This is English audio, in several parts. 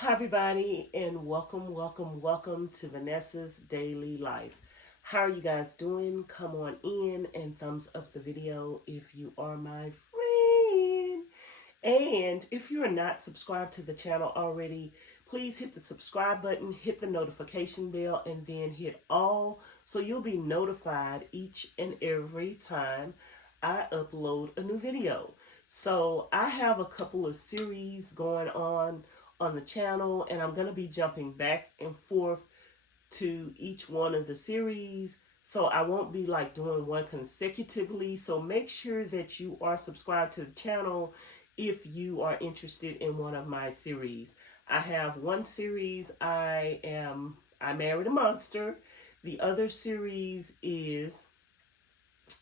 Hi, everybody, and welcome to Vanessa's Daily Life. How are you guys doing? Come on in and thumbs up the video if you are my friend. And if you are not subscribed to the channel already, please hit the subscribe button, hit the notification bell, and then hit all so you'll be notified each and every time I upload a new video. So I have a couple of series going on the channel, and I'm going to be jumping back and forth to each one of the series. So I won't be like doing one consecutively. So make sure that you are subscribed to the channel if you are interested in one of my series. I have one series, I Married a Monster. The other series is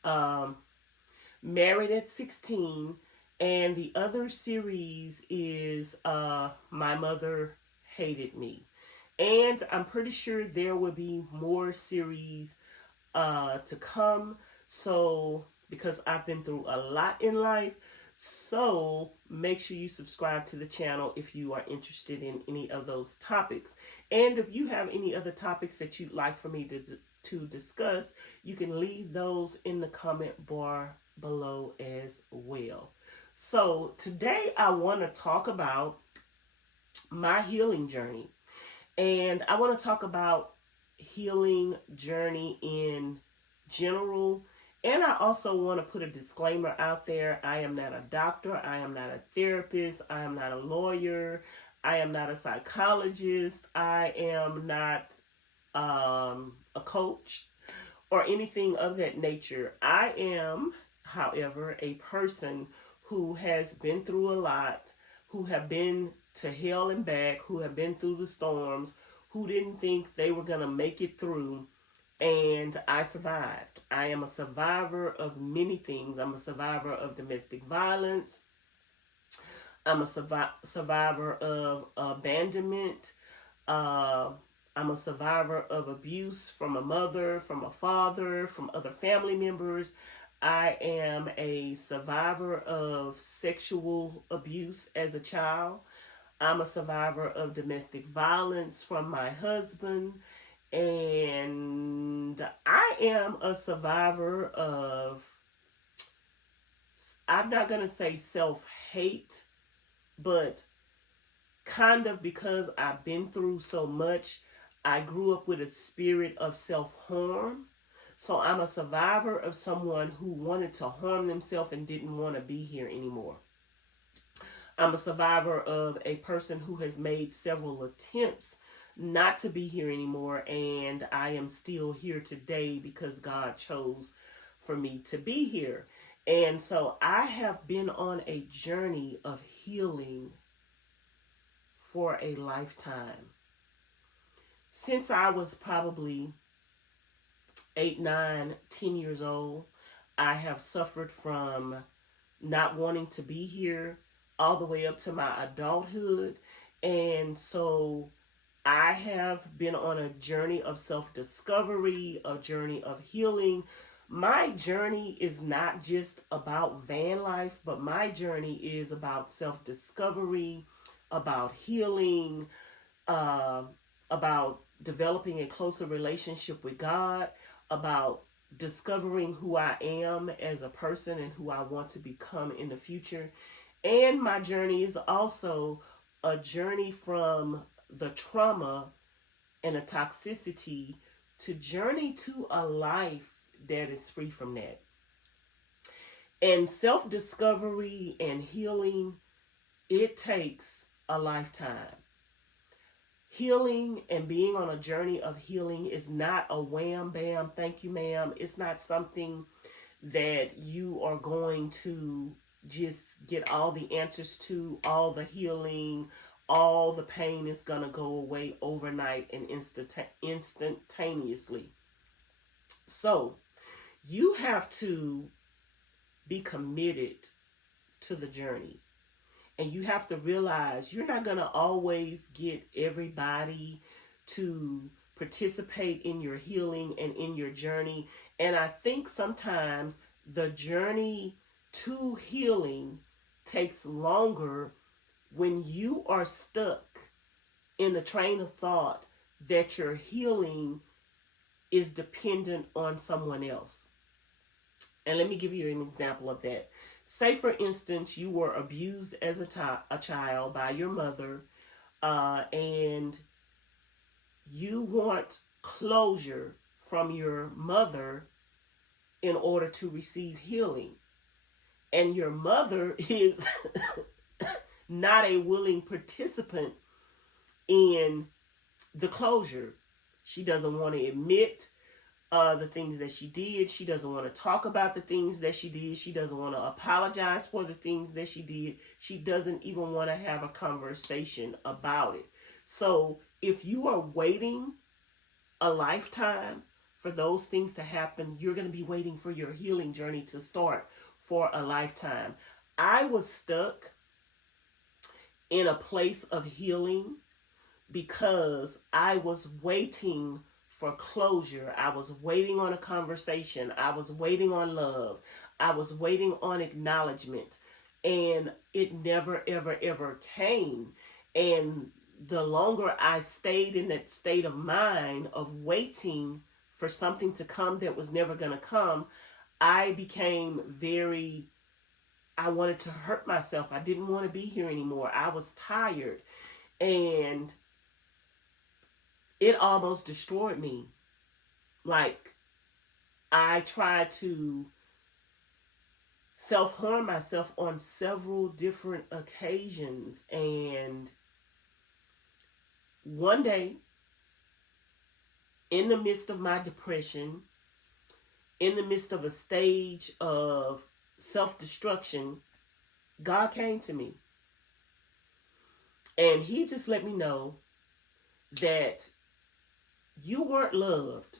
um, Married at 16. And the other series is My Mother Hated Me. And I'm pretty sure there will be more series to come. So, because I've been through a lot in life, so make sure you subscribe to the channel if you are interested in any of those topics. And if you have any other topics that you'd like for me to discuss, you can leave those in the comment bar below as well. So today I want to talk about my healing journey. And I want to talk about healing journey in general. And I also want to put a disclaimer out there. I am not a doctor. I am not a therapist. I am not a lawyer. I am not a psychologist. I am not a coach or anything of that nature. I am, however, a person who has been through a lot, who have been to hell and back, who have been through the storms, who didn't think they were going to make it through, and I survived. I am a survivor of many things. I'm a survivor of domestic violence. I'm a survivor of abandonment. I'm a survivor of abuse from a mother, from a father, from other family members. I am a survivor of sexual abuse as a child. I'm a survivor of domestic violence from my husband. And I am a survivor of, I'm not going to say self-hate, but kind of because I've been through so much, I grew up with a spirit of self-harm. So I'm a survivor of someone who wanted to harm themselves and didn't want to be here anymore. I'm a survivor of a person who has made several attempts not to be here anymore, and I am still here today because God chose for me to be here. And so I have been on a journey of healing for a lifetime. Since I was probably 8, 9, 10 years old, I have suffered from not wanting to be here all the way up to my adulthood. And so I have been on a journey of self-discovery, a journey of healing. My journey is not just about van life, but my journey is about self-discovery, about healing, about developing a closer relationship with God, about discovering who I am as a person and who I want to become in the future. And my journey is also a journey from the trauma and the toxicity to journey to a life that is free from that. And self-discovery and healing, it takes a lifetime. Healing and being on a journey of healing is not a wham, bam, thank you, ma'am. It's not something that you are going to just get all the answers to, all the healing, all the pain is going to go away overnight and instantaneously. So you have to be committed to the journey. And you have to realize you're not going to always get everybody to participate in your healing and in your journey. And I think sometimes the journey to healing takes longer when you are stuck in the train of thought that your healing is dependent on someone else. And let me give you an example of that. Say, for instance, you were abused as a child by your mother, and you want closure from your mother in order to receive healing. And your mother is not a willing participant in the closure. She doesn't want to admit the things that she did. She doesn't want to talk about the things that she did. She doesn't want to apologize for the things that she did. She doesn't even want to have a conversation about it. So if you are waiting a lifetime for those things to happen, you're going to be waiting for your healing journey to start for a lifetime. I was stuck in a place of healing because I was waiting for closure. I was waiting on a conversation. I was waiting on love. I was waiting on acknowledgement. And it never, ever, ever came. And the longer I stayed in that state of mind of waiting for something to come that was never going to come, I became I wanted to hurt myself. I didn't want to be here anymore. I was tired. And it almost destroyed me. Like, I tried to self-harm myself on several different occasions. And one day, in the midst of my depression, in the midst of a stage of self-destruction, God came to me. And he just let me know that you weren't loved.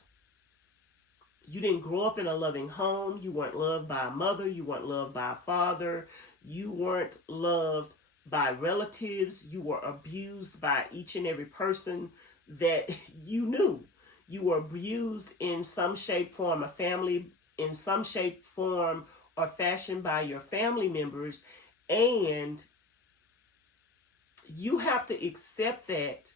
You didn't grow up in a loving home. You weren't loved by a mother. You weren't loved by a father. You weren't loved by relatives. You were abused by each and every person that you knew. You were abused in some shape, form, or family, in some shape, form, or fashion by your family members. And you have to accept that.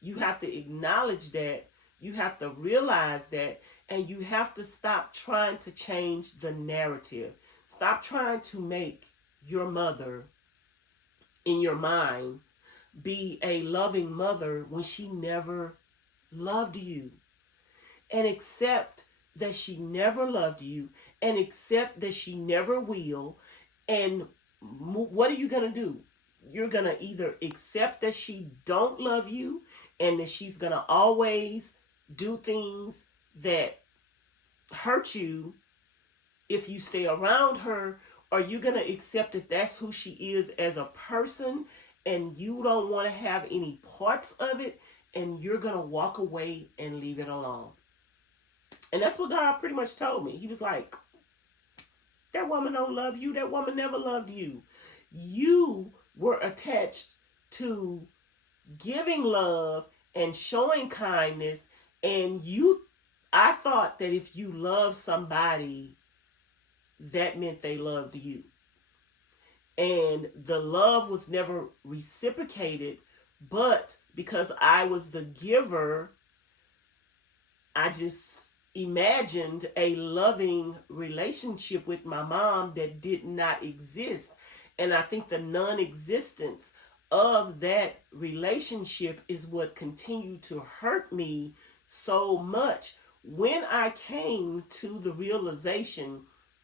You have to acknowledge that. You have to realize that. And you have to stop trying to change the narrative. Stop trying to make your mother, in your mind, be a loving mother when she never loved you. And accept that she never loved you, and accept that she never will. And what are you going to do? You're going to either accept that she don't love you and that she's going to always do things that hurt you if you stay around her, or you're going to accept that that's who she is as a person and you don't want to have any parts of it, and you're going to walk away and leave it alone. And that's what God pretty much told me. He was like, that woman don't love you. That woman never loved you. You were attached to giving love and showing kindness. And I thought that if you love somebody, that meant they loved you. And the love was never reciprocated. But because I was the giver, I just imagined a loving relationship with my mom that did not exist. And I think the non-existence of that relationship is what continued to hurt me so much. When I came to the realization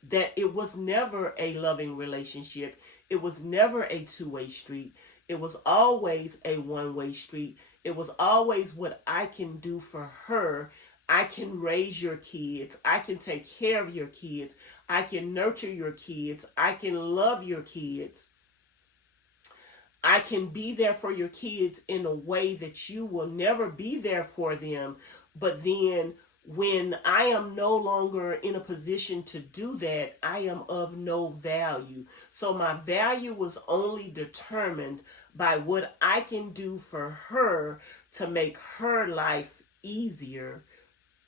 that it was never a loving relationship, it was never a two-way street, it was always a one-way street, it was always what I can do for her. I can raise your kids. I can take care of your kids. I can nurture your kids. I can love your kids. I can be there for your kids in a way that you will never be there for them. But then when I am no longer in a position to do that, I am of no value. So my value was only determined by what I can do for her to make her life easier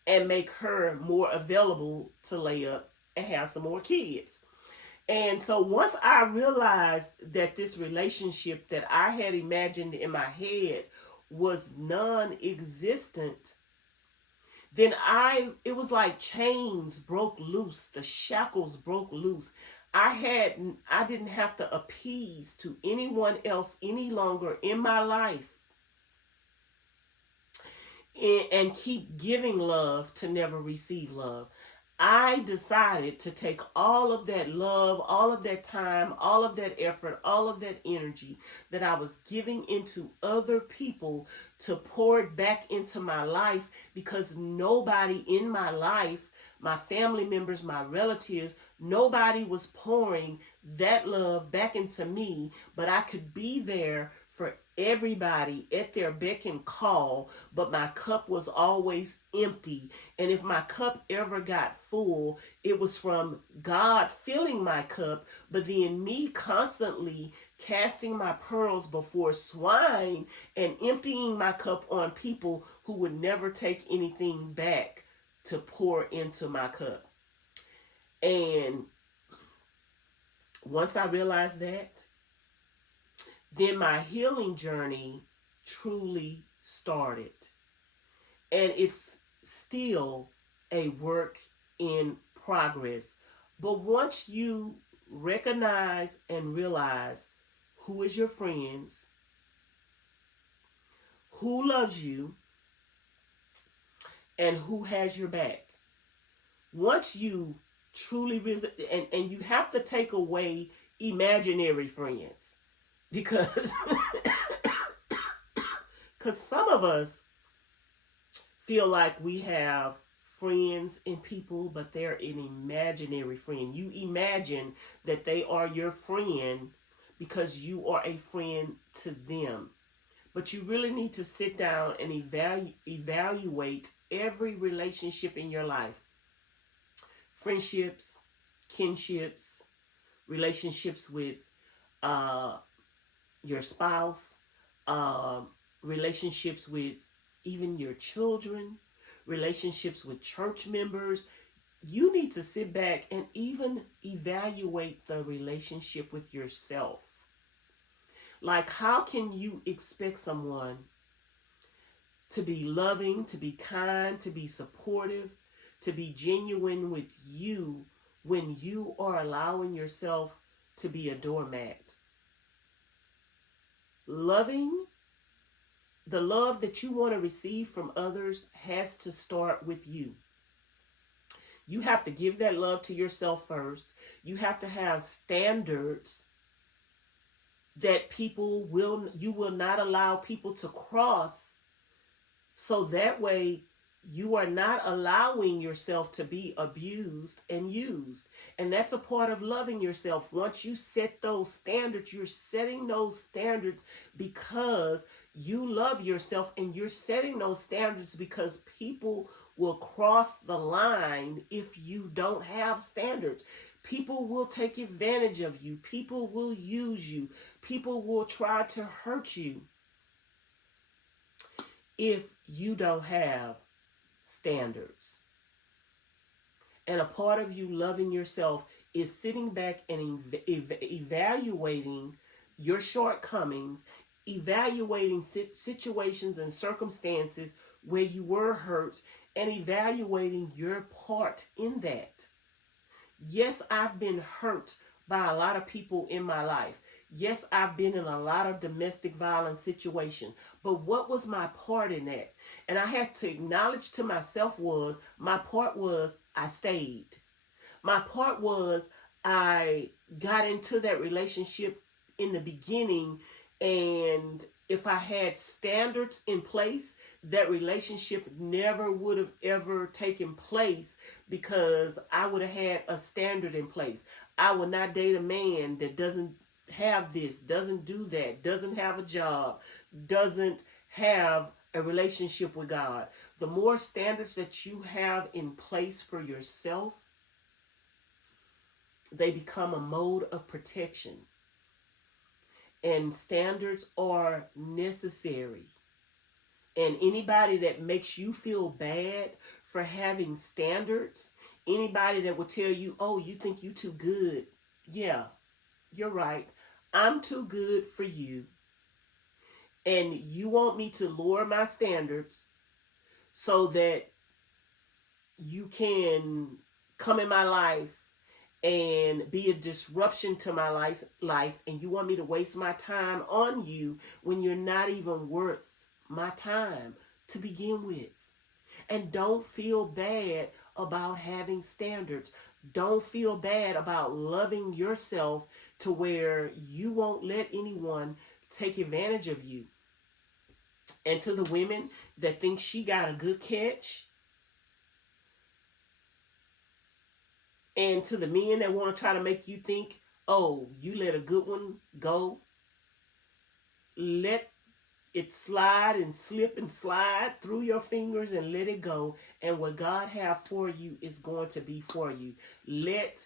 and make her more available to lay up and have some more kids. And so once I realized that this relationship that I had imagined in my head was non-existent, then it was like chains broke loose, the shackles broke loose. I didn't have to appease to anyone else any longer in my life and keep giving love to never receive love. I decided to take all of that love, all of that time, all of that effort, all of that energy that I was giving into other people to pour it back into my life, because nobody in my life, my family members, my relatives, nobody was pouring that love back into me, but I could be there for everybody at their beck and call, but my cup was always empty. And if my cup ever got full, it was from God filling my cup, but then me constantly casting my pearls before swine and emptying my cup on people who would never take anything back to pour into my cup. And once I realized that, then my healing journey truly started. And it's still a work in progress. But once you recognize and realize who is your friends, who loves you, and who has your back, once you truly and you have to take away imaginary friends, because some of us feel like we have friends and people, but they're an imaginary friend. You imagine that they are your friend because you are a friend to them. But you really need to sit down and evaluate every relationship in your life. Friendships, kinships, relationships with your spouse, relationships with even your children, relationships with church members. You need to sit back and even evaluate the relationship with yourself. Like, how can you expect someone to be loving, to be kind, to be supportive, to be genuine with you when you are allowing yourself to be a doormat? Loving, the love that you want to receive from others has to start with you. You have to give that love to yourself first. You have to have standards that you will not allow people to cross, so that way you are not allowing yourself to be abused and used. And that's a part of loving yourself. Once you set those standards, you're setting those standards because you love yourself, and you're setting those standards because people will cross the line if you don't have standards. People will take advantage of you. People will use you. People will try to hurt you if you don't have standards. And a part of you loving yourself is sitting back and evaluating your shortcomings, evaluating situations and circumstances where you were hurt, and evaluating your part in that. Yes, I've been hurt by a lot of people in my life. Yes, I've been in a lot of domestic violence situations. But what was my part in that? And I had to acknowledge to myself my part was I stayed. My part was I got into that relationship in the beginning, and if I had standards in place, that relationship never would have ever taken place, because I would have had a standard in place. I would not date a man that doesn't have this, doesn't do that, doesn't have a job, doesn't have a relationship with God. The more standards that you have in place for yourself, they become a mode of protection. And standards are necessary. And anybody that makes you feel bad for having standards, anybody that will tell you, oh, you think you too good. Yeah, you're right. I'm too good for you. And you want me to lower my standards so that you can come in my life and be a disruption to my life, and you want me to waste my time on you when you're not even worth my time to begin with. And don't feel bad about having standards. Don't feel bad about loving yourself to where you won't let anyone take advantage of you. And to the women that think she got a good catch, and to the men that want to try to make you think, oh, you let a good one go, let it slide and slip and slide through your fingers and let it go. And what God have for you is going to be for you. Let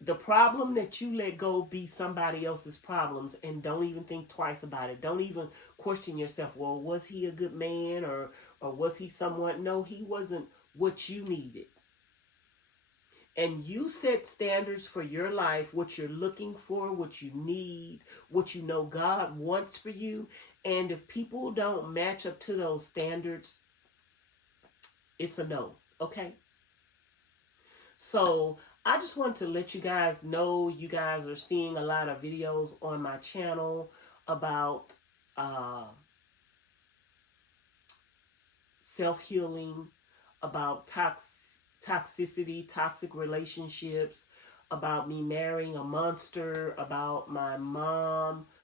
the problem that you let go be somebody else's problems, and don't even think twice about it. Don't even question yourself. Well, was he a good man, or was he someone? No, he wasn't what you needed. And you set standards for your life, what you're looking for, what you need, what you know God wants for you. And if people don't match up to those standards, it's a no, okay? So I just want to let you guys know, you guys are seeing a lot of videos on my channel about self-healing, about toxicity, toxic relationships, about me marrying a monster, about my mom